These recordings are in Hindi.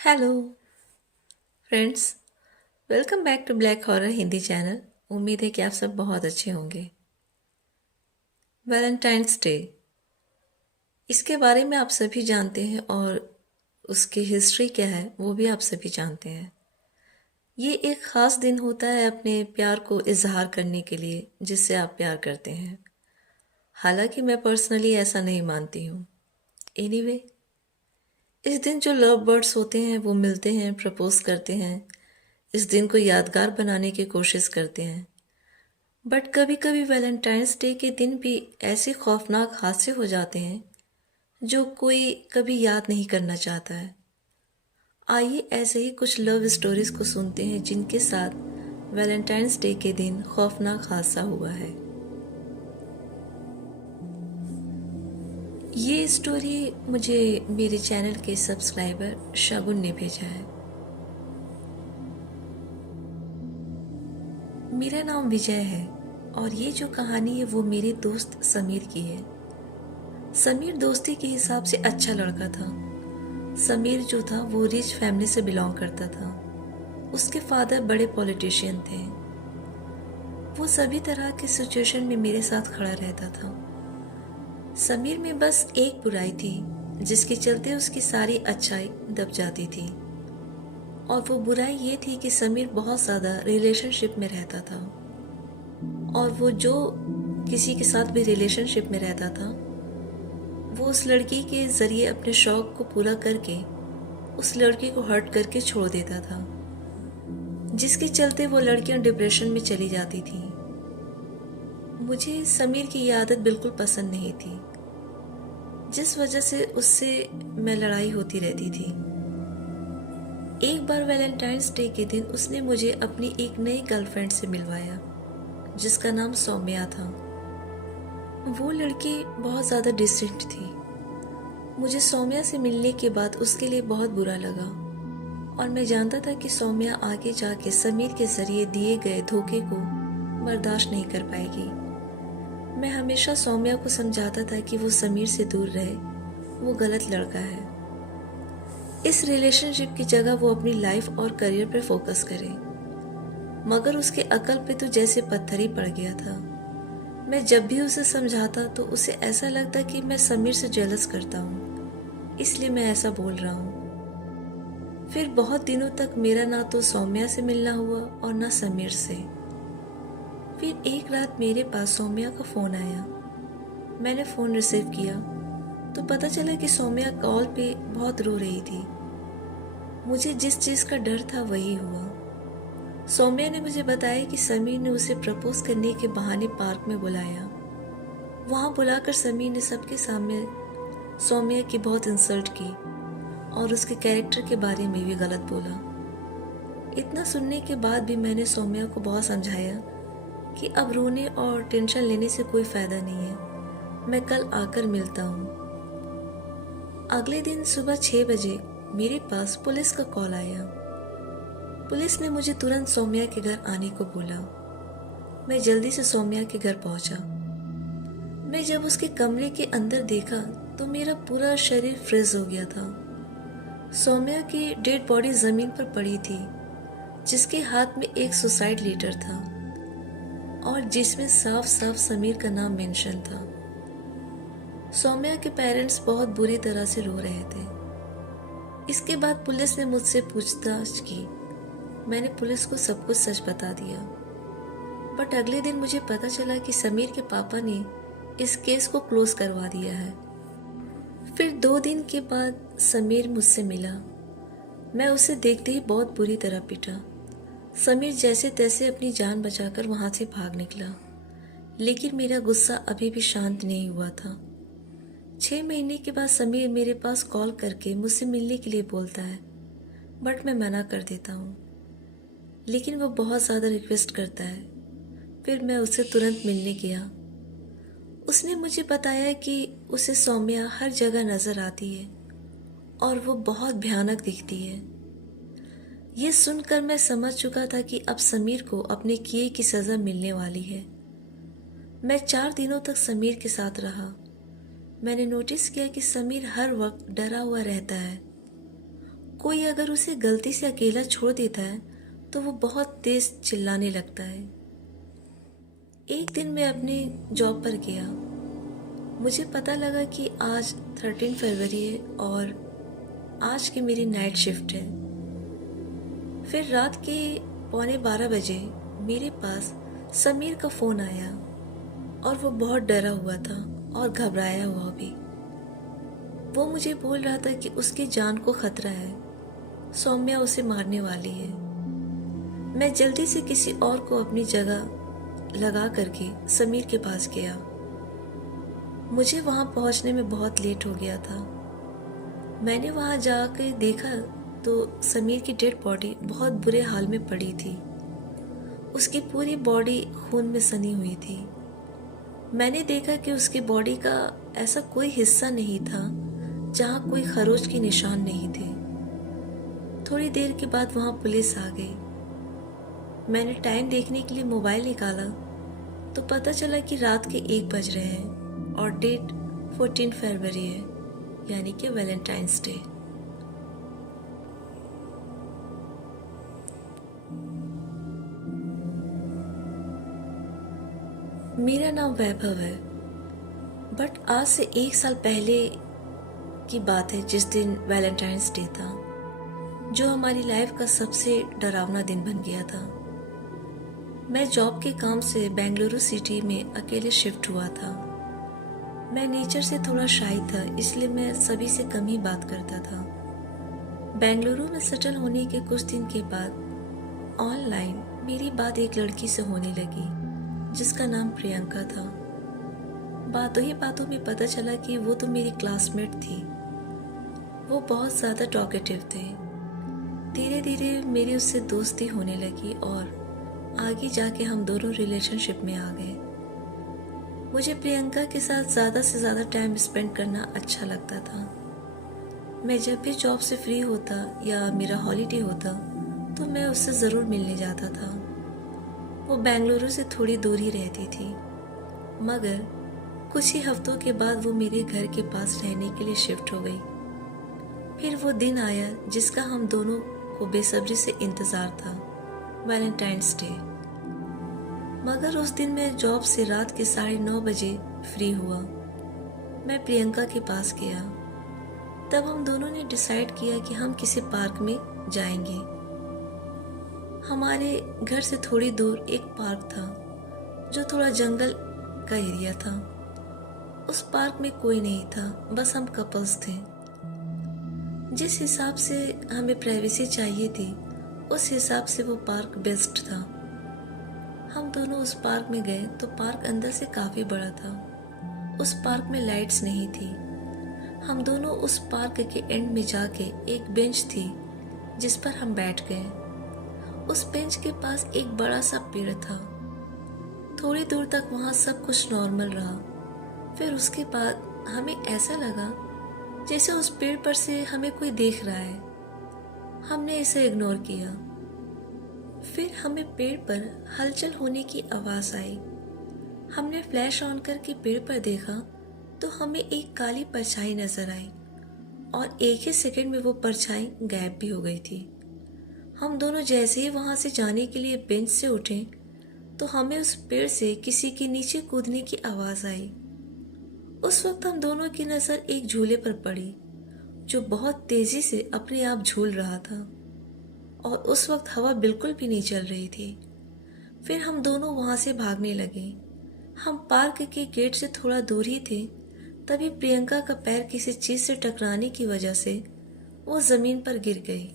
Hello friends. Welcome back to black horror Hindi channel. उम्मीद है कि आप सब बहुत अच्छे होंगे। वैलेंटाइंस डे, इसके बारे में आप सभी जानते हैं और उसकी हिस्ट्री क्या है वो भी आप सभी जानते हैं। ये एक ख़ास दिन होता है अपने प्यार को इजहार करने के लिए जिससे आप प्यार करते हैं। हालांकि मैं पर्सनली ऐसा नहीं मानती हूँ। एनीवे, इस दिन जो लव बर्ड्स होते हैं वो मिलते हैं, प्रपोज करते हैं, इस दिन को यादगार बनाने की कोशिश करते हैं। बट कभी कभी वैलेंटाइंस डे के दिन भी ऐसे खौफनाक हादसे हो जाते हैं जो कोई कभी याद नहीं करना चाहता है। आइए ऐसे ही कुछ लव स्टोरीज को सुनते हैं जिनके साथ वैलेंटाइंस डे के दिन खौफनाक हादसा हुआ है। ये स्टोरी मुझे मेरे चैनल के सब्सक्राइबर शगुन ने भेजा है। मेरा नाम विजय है और ये जो कहानी है वो मेरे दोस्त समीर की है। समीर दोस्ती के हिसाब से अच्छा लड़का था। समीर जो था वो रिच फैमिली से बिलोंग करता था। उसके फादर बड़े पॉलिटिशियन थे। वो सभी तरह की सिचुएशन में मेरे साथ खड़ा रहता था। समीर में बस एक बुराई थी जिसके चलते उसकी सारी अच्छाई दब जाती थी, और वो बुराई ये थी कि समीर बहुत ज़्यादा रिलेशनशिप में रहता था। और वो जो किसी के साथ भी रिलेशनशिप में रहता था वो उस लड़की के ज़रिए अपने शौक को पूरा करके उस लड़की को हर्ट करके छोड़ देता था, जिसके चलते वो लड़कियां डिप्रेशन में चली जाती थीं। मुझे समीर की ये आदत बिल्कुल पसंद नहीं थी, जिस वजह से उससे मैं लड़ाई होती रहती थी। एक बार वैलेंटाइंस डे के दिन उसने मुझे अपनी एक नई गर्लफ्रेंड से मिलवाया जिसका नाम सौम्या था। वो लड़की बहुत ज़्यादा डिसेंट थी। मुझे सौम्या से मिलने के बाद उसके लिए बहुत बुरा लगा, और मैं जानता था कि सौम्या आगे जाके समीर के जरिए दिए गए धोखे को बर्दाश्त नहीं कर पाएगी। मैं हमेशा सौम्या को समझाता था कि वो समीर से दूर रहे, वो गलत लड़का है। इस रिलेशनशिप की जगह वो अपनी लाइफ और करियर पे फोकस करे। मगर उसके अकल पे तो जैसे पत्थर ही पड़ गया था। मैं जब भी उसे समझाता तो उसे ऐसा लगता कि मैं समीर से जेलस करता हूँ, इसलिए मैं ऐसा बोल रहा हूँ। फिर बहुत दिनों तक मेरा ना तो सौम्या से मिलना हुआ और ना समीर से। फिर एक रात मेरे पास सौम्या का फ़ोन आया। मैंने फ़ोन रिसीव किया तो पता चला कि सौम्या कॉल पे बहुत रो रही थी। मुझे जिस चीज़ का डर था वही हुआ। सौम्या ने मुझे बताया कि समीर ने उसे प्रपोज करने के बहाने पार्क में बुलाया। वहाँ बुलाकर समीर ने सबके सामने सौम्या की बहुत इंसल्ट की और उसके कैरेक्टर के बारे में भी गलत बोला। इतना सुनने के बाद भी मैंने सौम्या को बहुत समझाया कि अब रोने और टेंशन लेने से कोई फ़ायदा नहीं है, मैं कल आकर मिलता हूँ। अगले दिन सुबह 6 बजे मेरे पास पुलिस का कॉल आया। पुलिस ने मुझे तुरंत सौम्या के घर आने को बोला। मैं जल्दी से सौम्या के घर पहुंचा। मैं जब उसके कमरे के अंदर देखा तो मेरा पूरा शरीर फ्रीज हो गया था। सौम्या की डेड बॉडी जमीन पर पड़ी थी, जिसके हाथ में एक सुसाइड लेटर था और जिसमें साफ साफ समीर का नाम मेंशन था। सौम्या के पेरेंट्स बहुत बुरी तरह से रो रहे थे। इसके बाद पुलिस ने मुझसे पूछताछ की। मैंने पुलिस को सब कुछ सच बता दिया। बट अगले दिन मुझे पता चला कि समीर के पापा ने इस केस को क्लोज करवा दिया है। फिर 2 दिन के बाद समीर मुझसे मिला। मैं उसे देखते ही बहुत बुरी तरह पिटा। समीर जैसे तैसे अपनी जान बचाकर वहां से भाग निकला, लेकिन मेरा गुस्सा अभी भी शांत नहीं हुआ था। 6 महीने के बाद समीर मेरे पास कॉल करके मुझसे मिलने के लिए बोलता है, बट मैं मना कर देता हूँ। लेकिन वो बहुत ज़्यादा रिक्वेस्ट करता है। फिर मैं उससे तुरंत मिलने गया। उसने मुझे बताया कि उसे सौम्या हर जगह नज़र आती है और वो बहुत भयानक दिखती है। ये सुनकर मैं समझ चुका था कि अब समीर को अपने किए की सज़ा मिलने वाली है। मैं 4 दिनों तक समीर के साथ रहा। मैंने नोटिस किया कि समीर हर वक्त डरा हुआ रहता है। कोई अगर उसे गलती से अकेला छोड़ देता है तो वो बहुत तेज चिल्लाने लगता है। एक दिन मैं अपने जॉब पर गया। मुझे पता लगा कि आज 13 फरवरी है और आज की मेरी नाइट शिफ्ट है। फिर रात के 11:15 बजे मेरे पास समीर का फ़ोन आया और वो बहुत डरा हुआ था और घबराया हुआ भी। वो मुझे बोल रहा था कि उसकी जान को खतरा है, सौम्या उसे मारने वाली है। मैं जल्दी से किसी और को अपनी जगह लगा करके समीर के पास गया। मुझे वहाँ पहुँचने में बहुत लेट हो गया था। मैंने वहाँ जाकर देखा तो समीर की डेड बॉडी बहुत बुरे हाल में पड़ी थी। उसकी पूरी बॉडी खून में सनी हुई थी। मैंने देखा कि उसकी बॉडी का ऐसा कोई हिस्सा नहीं था जहाँ कोई खरोच के निशान नहीं थे। थोड़ी देर के बाद वहाँ पुलिस आ गई। मैंने टाइम देखने के लिए मोबाइल निकाला तो पता चला कि रात के 1 बज रहे हैं और डेट 14 फरवरी है, यानी कि वैलेंटाइंस डे। मेरा नाम वैभव है, बट आज से 1 साल पहले की बात है जिस दिन वैलेंटाइंस डे था, जो हमारी लाइफ का सबसे डरावना दिन बन गया था। मैं जॉब के काम से बेंगलुरु सिटी में अकेले शिफ्ट हुआ था। मैं नेचर से थोड़ा शाई था, इसलिए मैं सभी से कम ही बात करता था। बेंगलुरु में सेटल होने के कुछ दिन के बाद ऑनलाइन मेरी बात एक लड़की से होने लगी जिसका नाम प्रियंका था। बातों ही बातों में पता चला कि वो तो मेरी क्लासमेट थी। वो बहुत ज़्यादा टॉकेटिव थे। धीरे धीरे मेरी उससे दोस्ती होने लगी और आगे जाके हम दोनों रिलेशनशिप में आ गए। मुझे प्रियंका के साथ ज़्यादा से ज़्यादा टाइम स्पेंड करना अच्छा लगता था। मैं जब भी जॉब से फ्री होता या मेरा हॉलीडे होता तो मैं उससे ज़रूर मिलने जाता था। वो बेंगलुरु से थोड़ी दूर ही रहती थी, मगर कुछ ही हफ्तों के बाद वो मेरे घर के पास रहने के लिए शिफ्ट हो गई। फिर वो दिन आया जिसका हम दोनों को बेसब्री से इंतज़ार था, वैलेंटाइंस डे। मगर उस दिन मैं जॉब से रात के 9:30 बजे फ्री हुआ। मैं प्रियंका के पास गया। तब हम दोनों ने डिसाइड किया कि हम किसी पार्क में जाएंगे। हमारे घर से थोड़ी दूर एक पार्क था जो थोड़ा जंगल का एरिया था। उस पार्क में कोई नहीं था, बस हम कपल्स थे। जिस हिसाब से हमें प्राइवेसी चाहिए थी उस हिसाब से वो पार्क बेस्ट था। हम दोनों उस पार्क में गए तो पार्क अंदर से काफ़ी बड़ा था। उस पार्क में लाइट्स नहीं थी। हम दोनों उस पार्क के एंड में जाके एक बेंच थी जिस पर हम बैठ गए। उस बेंच के पास एक बड़ा सा पेड़ था। थोड़ी दूर तक वहाँ सब कुछ नॉर्मल रहा। फिर उसके बाद हमें ऐसा लगा जैसे उस पेड़ पर से हमें कोई देख रहा है। हमने इसे इग्नोर किया। फिर हमें पेड़ पर हलचल होने की आवाज़ आई। हमने फ्लैश ऑन करके पेड़ पर देखा तो हमें एक काली परछाई नजर आई और एक ही सेकंड में वो परछाई गायब भी हो गई थी। हम दोनों जैसे ही वहाँ से जाने के लिए बेंच से उठे तो हमें उस पेड़ से किसी के नीचे कूदने की आवाज़ आई। उस वक्त हम दोनों की नज़र एक झूले पर पड़ी जो बहुत तेज़ी से अपने आप झूल रहा था और उस वक्त हवा बिल्कुल भी नहीं चल रही थी। फिर हम दोनों वहाँ से भागने लगे। हम पार्क के गेट से थोड़ा दूर ही थे, तभी प्रियंका का पैर किसी चीज़ से टकराने की वजह से वो ज़मीन पर गिर गई।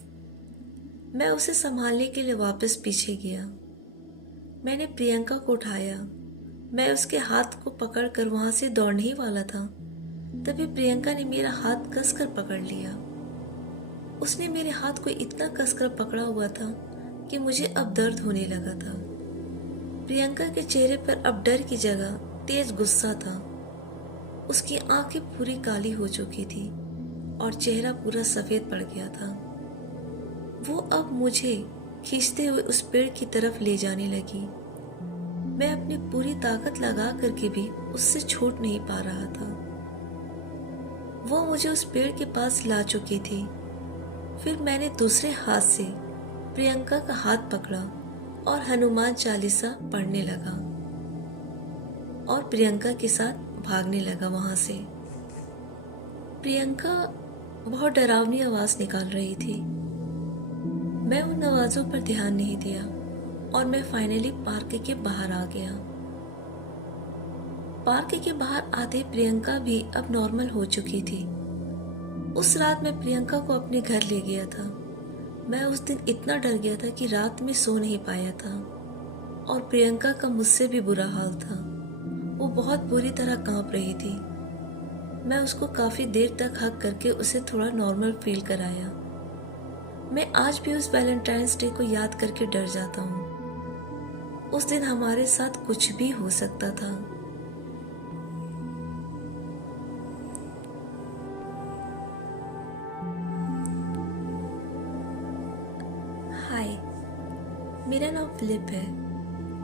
मैं उसे संभालने के लिए वापस पीछे गया। मैंने प्रियंका को उठाया। मैं उसके हाथ को पकड़कर वहाँ से दौड़ने ही वाला था, तभी प्रियंका ने मेरा हाथ कसकर पकड़ लिया। उसने मेरे हाथ को इतना कसकर पकड़ा हुआ था कि मुझे अब दर्द होने लगा था। प्रियंका के चेहरे पर अब डर की जगह तेज गुस्सा था। उसकी आंखें पूरी काली हो चुकी थी और चेहरा पूरा सफेद पड़ गया था। वो अब मुझे खींचते हुए उस पेड़ की तरफ ले जाने लगी। मैं अपनी पूरी ताकत लगा करके भी उससे छूट नहीं पा रहा था। वो मुझे उस पेड़ के पास ला चुकी थी। फिर मैंने दूसरे हाथ से प्रियंका का हाथ पकड़ा और हनुमान चालीसा पढ़ने लगा और प्रियंका के साथ भागने लगा वहां से। प्रियंका बहुत डरावनी आवाज निकाल रही थी। मैं उन आवाजों पर ध्यान नहीं दिया और मैं फाइनली पार्क के बाहर आ गया। पार्क के बाहर आते प्रियंका भी अब नॉर्मल हो चुकी थी। उस रात मैं प्रियंका को अपने घर ले गया था। मैं उस दिन इतना डर गया था कि रात में सो नहीं पाया था और प्रियंका का मुझसे भी बुरा हाल था। वो बहुत बुरी तरह कांप रही थी। मैं उसको काफी देर तक हग करके उसे थोड़ा नॉर्मल फील कराया। मैं आज भी उस वैलेंटाइंस डे को याद करके डर जाता हूँ। उस दिन हमारे साथ कुछ भी हो सकता था। हाय, मेरा नाम फिलिप है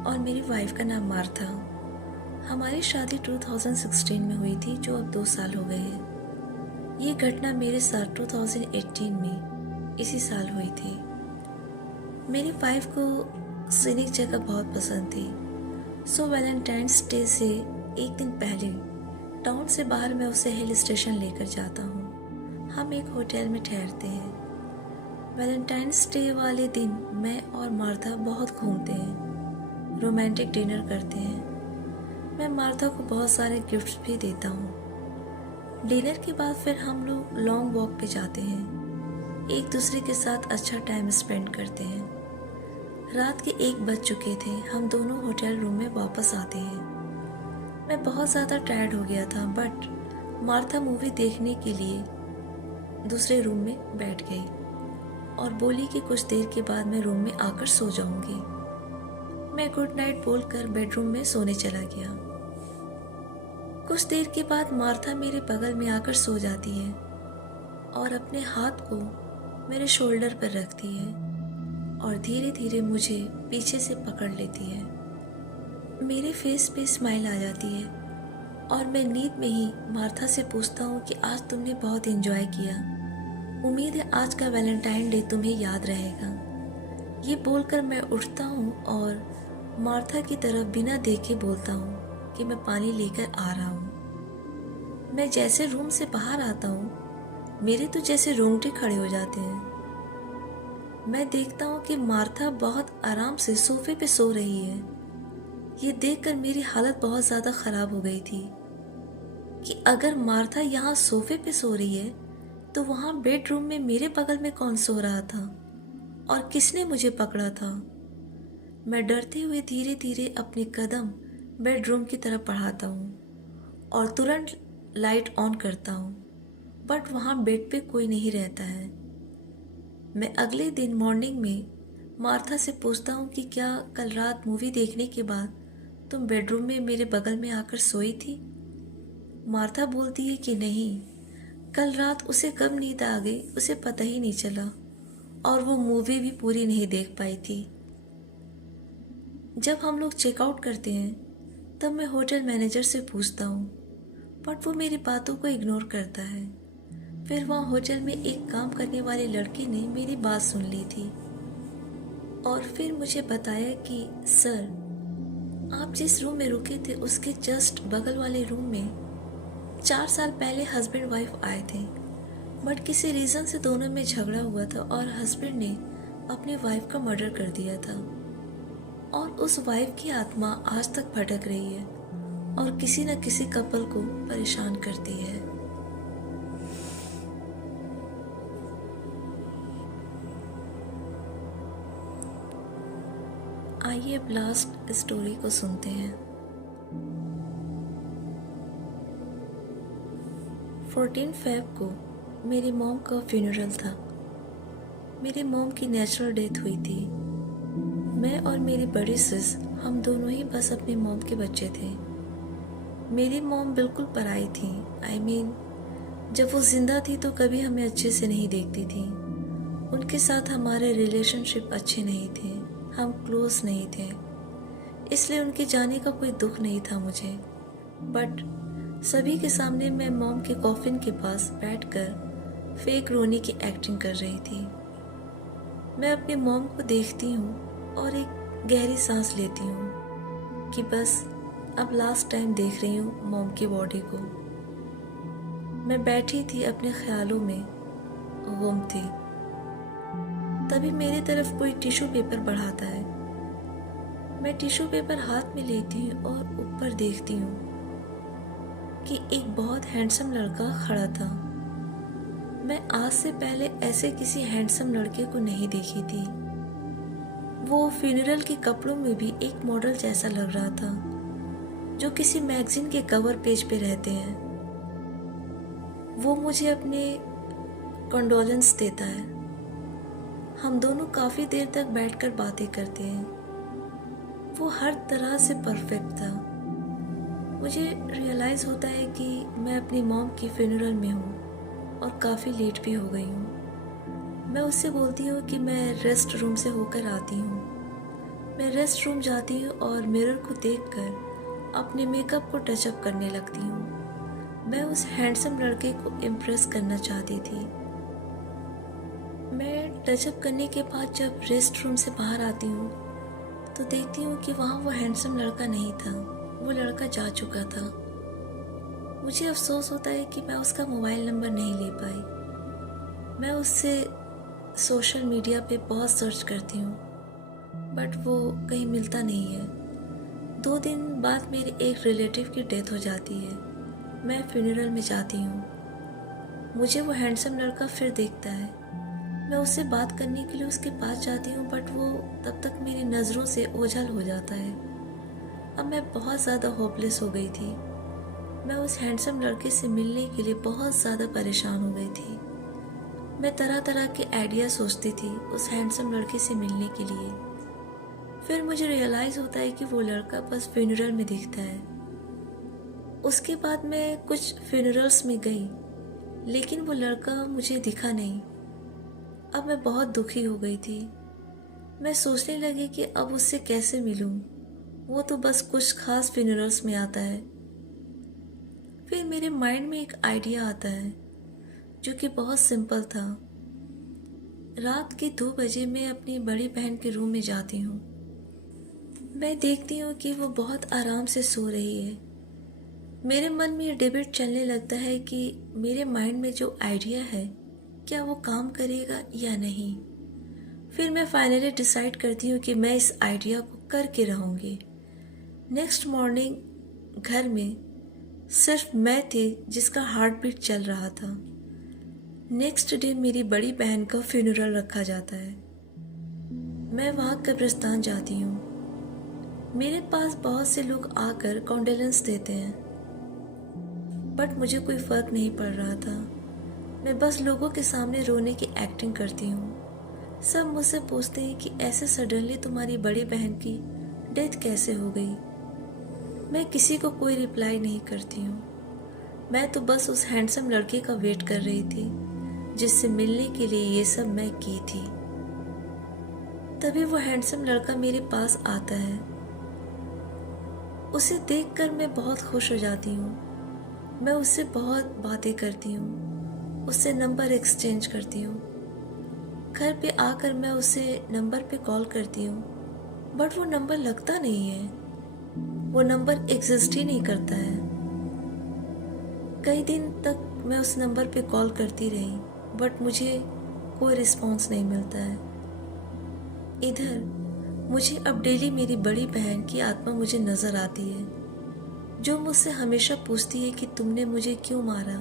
और मेरी वाइफ का नाम मार्था। हमारी शादी 2016 में हुई थी, जो अब 2 साल हो गए हैं। ये घटना मेरे साथ 2018 में इसी साल हुई थी। मेरी वाइफ को सीनिक जगह बहुत पसंद थी, सो वैलेंटाइंस डे से एक दिन पहले टाउन से बाहर मैं उसे हिल स्टेशन लेकर जाता हूँ। हम एक होटल में ठहरते हैं। वैलेंटाइंस डे वाले दिन मैं और मार्था बहुत घूमते हैं, रोमांटिक डिनर करते हैं। मैं मार्था को बहुत सारे गिफ्ट्स भी देता हूँ। डिनर के बाद फिर हम लोग लॉन्ग वॉक पे जाते हैं, एक दूसरे के साथ अच्छा टाइम स्पेंड करते हैं। रात के 1 बज चुके थे। हम दोनों होटल रूम में वापस आते हैं। मैं बहुत ज़्यादा टायर्ड हो गया था, बट मार्था मूवी देखने के लिए दूसरे रूम में बैठ गई और बोली कि कुछ देर के बाद मैं रूम में आकर सो जाऊंगी। मैं गुड नाइट बोलकर बेडरूम में सोने चला गया। कुछ देर के बाद मार्था मेरे बगल में आकर सो जाती है और अपने हाथ को मेरे शोल्डर पर रखती है और धीरे धीरे मुझे पीछे से पकड़ लेती है। मेरे फेस पे स्माइल आ जाती है और मैं नींद में ही मार्था से पूछता हूँ कि आज तुमने बहुत एंजॉय किया। उम्मीद है आज का वैलेंटाइन डे तुम्हें याद रहेगा। ये बोलकर मैं उठता हूँ और मार्था की तरफ बिना देखे बोलता हूँ कि मैं पानी लेकर आ रहा हूँ। मैं जैसे रूम से बाहर आता हूँ, मेरे तो जैसे रोंगटे खड़े हो जाते हैं। मैं देखता हूँ कि मार्था बहुत आराम से सोफे पे सो रही है। ये देखकर मेरी हालत बहुत ज़्यादा ख़राब हो गई थी कि अगर मार्था यहाँ सोफे पे सो रही है तो वहां बेडरूम में मेरे बगल में कौन सो रहा था और किसने मुझे पकड़ा था। मैं डरते हुए धीरे धीरे अपने कदम बेडरूम की तरफ बढ़ाता हूँ और तुरंत लाइट ऑन करता हूँ, बट वहां बेड पे कोई नहीं रहता है। मैं अगले दिन मॉर्निंग में मार्था से पूछता हूँ कि क्या कल रात मूवी देखने के बाद तुम बेडरूम में मेरे बगल में आकर सोई थी। मार्था बोलती है कि नहीं, कल रात उसे कब नींद आ गई उसे पता ही नहीं चला और वो मूवी भी पूरी नहीं देख पाई थी। जब हम लोग चेकआउट करते हैं तब मैं होटल मैनेजर से पूछता हूँ, बट वो मेरी बातों को इग्नोर करता है। फिर वहाँ होटल में एक काम करने वाले लड़के ने मेरी बात सुन ली थी और फिर मुझे बताया कि सर, आप जिस रूम में रुके थे उसके जस्ट बगल वाले रूम में 4 साल पहले हस्बैंड वाइफ आए थे, बट किसी रीज़न से दोनों में झगड़ा हुआ था और हस्बैंड ने अपनी वाइफ का मर्डर कर दिया था और उस वाइफ की आत्मा आज तक भटक रही है और किसी न किसी कपल को परेशान करती है। आइए अब लास्ट स्टोरी को सुनते हैं। 14 फ़रवरी को मेरी मॉम का फ्यूनरल था। मेरी मॉम की नेचुरल डेथ हुई थी। मैं और मेरी बड़ी सिस, हम दोनों ही बस अपनी मॉम के बच्चे थे। मेरी मॉम बिल्कुल पराई थी। आई मीन, जब वो जिंदा थी तो कभी हमें अच्छे से नहीं देखती थी। उनके साथ हमारे रिलेशनशिप अच्छे नहीं थे, हम क्लोज नहीं थे, इसलिए उनके जाने का कोई दुख नहीं था मुझे। बट सभी के सामने मैं मॉम के कॉफिन के पास बैठकर फेक रोने की एक्टिंग कर रही थी। मैं अपनी मॉम को देखती हूँ और एक गहरी सांस लेती हूँ कि बस अब लास्ट टाइम देख रही हूँ मॉम की बॉडी को। मैं बैठी थी अपने ख्यालों में, गुम थी। तभी मेरी तरफ कोई टिश्यू पेपर बढ़ाता है। मैं टिश्यू पेपर हाथ में लेती हूँ और ऊपर देखती हूँ कि एक बहुत हैंडसम लड़का खड़ा था। मैं आज से पहले ऐसे किसी हैंडसम लड़के को नहीं देखी थी। वो फ्यूनरल के कपड़ों में भी एक मॉडल जैसा लग रहा था, जो किसी मैगजीन के कवर पेज पे रहते हैं। वो मुझे अपने कंडोलेंस देता है। हम दोनों काफ़ी देर तक बैठकर बातें करते हैं। वो हर तरह से परफेक्ट था। मुझे रियलाइज़ होता है कि मैं अपनी मॉम की फ्यूनरल में हूँ और काफ़ी लेट भी हो गई हूँ। मैं उससे बोलती हूँ कि मैं रेस्ट रूम से होकर आती हूँ। मैं रेस्ट रूम जाती हूँ और मिरर को देखकर अपने मेकअप को टचअप करने लगती हूँ। मैं उस हैंडसम लड़के को इम्प्रेस करना चाहती थी। मैं टचअप करने के बाद जब रेस्ट रूम से बाहर आती हूँ तो देखती हूँ कि वहाँ वो हैंडसम लड़का नहीं था। वो लड़का जा चुका था। मुझे अफसोस होता है कि मैं उसका मोबाइल नंबर नहीं ले पाई। मैं उससे सोशल मीडिया पे बहुत सर्च करती हूँ, बट वो कहीं मिलता नहीं है। 2 दिन बाद मेरे एक रिलेटिव की डेथ हो जाती है। मैं फ्यूनरल में जाती हूँ। मुझे वो हैंडसम लड़का फिर देखता है। मैं उससे बात करने के लिए उसके पास जाती हूँ, बट वो तब तक मेरी नज़रों से ओझल हो जाता है। अब मैं बहुत ज़्यादा होपलेस हो गई थी। मैं उस हैंडसम लड़के से मिलने के लिए बहुत ज़्यादा परेशान हो गई थी। मैं तरह तरह के आइडिया सोचती थी उस हैंडसम लड़के से मिलने के लिए। फिर मुझे रियलाइज़ होता है कि वो लड़का बस फ्यूनरल में दिखता है। उसके बाद मैं कुछ फ्यूनरल्स में गई, लेकिन वो लड़का मुझे दिखा नहीं। अब मैं बहुत दुखी हो गई थी। मैं सोचने लगी कि अब उससे कैसे मिलूं। वो तो बस कुछ खास फ्यूनरल्स में आता है। फिर मेरे माइंड में एक आइडिया आता है जो कि बहुत सिंपल था। रात के 2 बजे मैं अपनी बड़ी बहन के रूम में जाती हूँ। मैं देखती हूँ कि वो बहुत आराम से सो रही है। मेरे मन में ये डिबेट चलने लगता है कि मेरे माइंड में जो आइडिया है क्या वो काम करेगा या नहीं। फिर मैं फाइनली डिसाइड करती हूँ कि मैं इस आइडिया को करके रहूँगी। नेक्स्ट मॉर्निंग घर में सिर्फ मैं थी जिसका हार्ट बीट चल रहा था। नेक्स्ट डे मेरी बड़ी बहन का फ्यूनरल रखा जाता है। मैं वहाँ कब्रिस्तान जाती हूँ। मेरे पास बहुत से लोग आकर कॉन्डोलेंस देते हैं, बट मुझे कोई फ़र्क नहीं पड़ रहा था। मैं बस लोगों के सामने रोने की एक्टिंग करती हूँ। सब मुझसे पूछते हैं कि ऐसे सडनली तुम्हारी बड़ी बहन की डेथ कैसे हो गई। मैं किसी को कोई रिप्लाई नहीं करती हूँ। मैं तो बस उस हैंडसम लड़के का वेट कर रही थी जिससे मिलने के लिए ये सब मैं की थी। तभी वो हैंडसम लड़का मेरे पास आता है। उसे देखकर मैं बहुत खुश हो जाती हूँ। मैं उससे बहुत बातें करती हूँ, उससे नंबर एक्सचेंज करती हूँ। घर पे आकर मैं उसे नंबर पे कॉल करती हूँ, बट वो नंबर लगता नहीं है। वो नंबर एग्जिस्ट ही नहीं करता है। कई दिन तक मैं उस नंबर पे कॉल करती रही, बट मुझे कोई रिस्पॉन्स नहीं मिलता है। इधर मुझे अब डेली मेरी बड़ी बहन की आत्मा मुझे नज़र आती है, जो मुझसे हमेशा पूछती है कि तुमने मुझे क्यों मारा।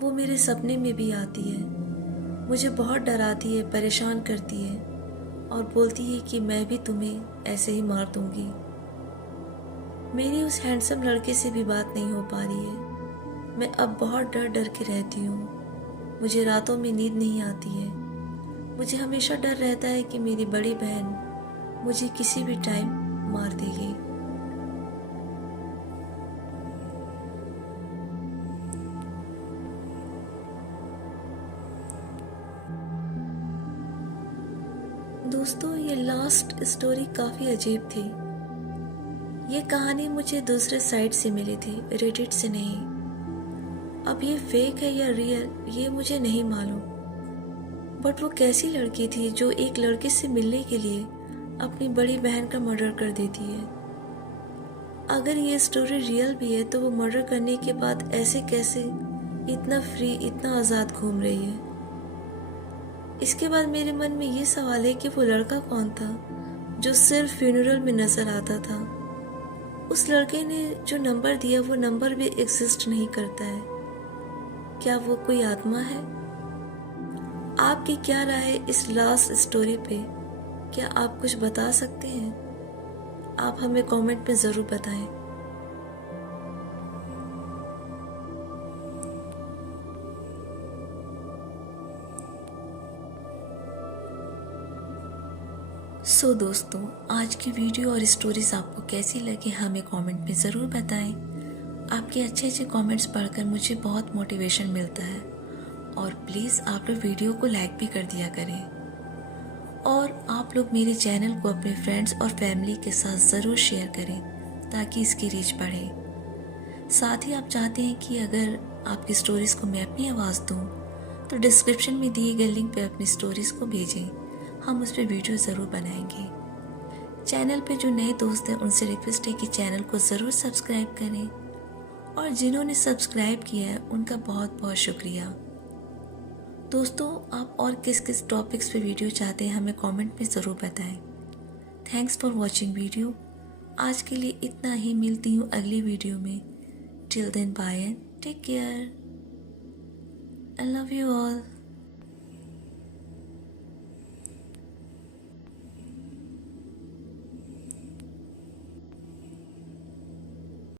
वो मेरे सपने में भी आती है, मुझे बहुत डराती है, परेशान करती है और बोलती है कि मैं भी तुम्हें ऐसे ही मार दूंगी। मेरी उस हैंडसम लड़के से भी बात नहीं हो पा रही है। मैं अब बहुत डर डर के रहती हूँ। मुझे रातों में नींद नहीं आती है। मुझे हमेशा डर रहता है कि मेरी बड़ी बहन मुझे किसी भी टाइम मार देगी। दोस्तों, ये लास्ट स्टोरी काफ़ी अजीब थी। ये कहानी मुझे दूसरे साइट से मिली थी, रेडिट से नहीं। अब ये फेक है या रियल ये मुझे नहीं मालूम, बट वो कैसी लड़की थी जो एक लड़के से मिलने के लिए अपनी बड़ी बहन का मर्डर कर देती है। अगर ये स्टोरी रियल भी है तो वो मर्डर करने के बाद ऐसे कैसे इतना फ्री, इतना आज़ाद घूम रही है। इसके बाद मेरे मन में ये सवाल है कि वो लड़का कौन था जो सिर्फ फ्यूनरल में नजर आता था। उस लड़के ने जो नंबर दिया वो नंबर भी एग्जिस्ट नहीं करता है। क्या वो कोई आत्मा है? आपकी क्या राय है इस लास्ट स्टोरी पे? क्या आप कुछ बता सकते हैं? आप हमें कमेंट में ज़रूर बताएं। दोस्तों, आज की वीडियो और स्टोरीज आपको कैसी लगी हमें कमेंट में ज़रूर बताएं। आपके अच्छे अच्छे कमेंट्स पढ़कर मुझे बहुत मोटिवेशन मिलता है। और प्लीज़ आप लोग वीडियो को लाइक भी कर दिया करें। और आप लोग मेरे चैनल को अपने फ्रेंड्स और फैमिली के साथ ज़रूर शेयर करें ताकि इसकी रीच बढ़े। साथ ही आप चाहते हैं कि अगर आपकी स्टोरीज़ को मैं अपनी आवाज़ दूँ तो डिस्क्रिप्शन में दिए गए लिंक पर अपनी स्टोरीज़ को भेजें, हम उस पर वीडियो ज़रूर बनाएंगे। चैनल पे जो नए दोस्त हैं उनसे रिक्वेस्ट है कि चैनल को ज़रूर सब्सक्राइब करें, और जिन्होंने सब्सक्राइब किया है उनका बहुत बहुत शुक्रिया। दोस्तों, आप और किस किस टॉपिक्स पे वीडियो चाहते हैं हमें कमेंट में ज़रूर बताएं। Thanks for watching video. आज के लिए इतना ही, मिलती हूँ अगली वीडियो में। Till then bye and take care. I love you all.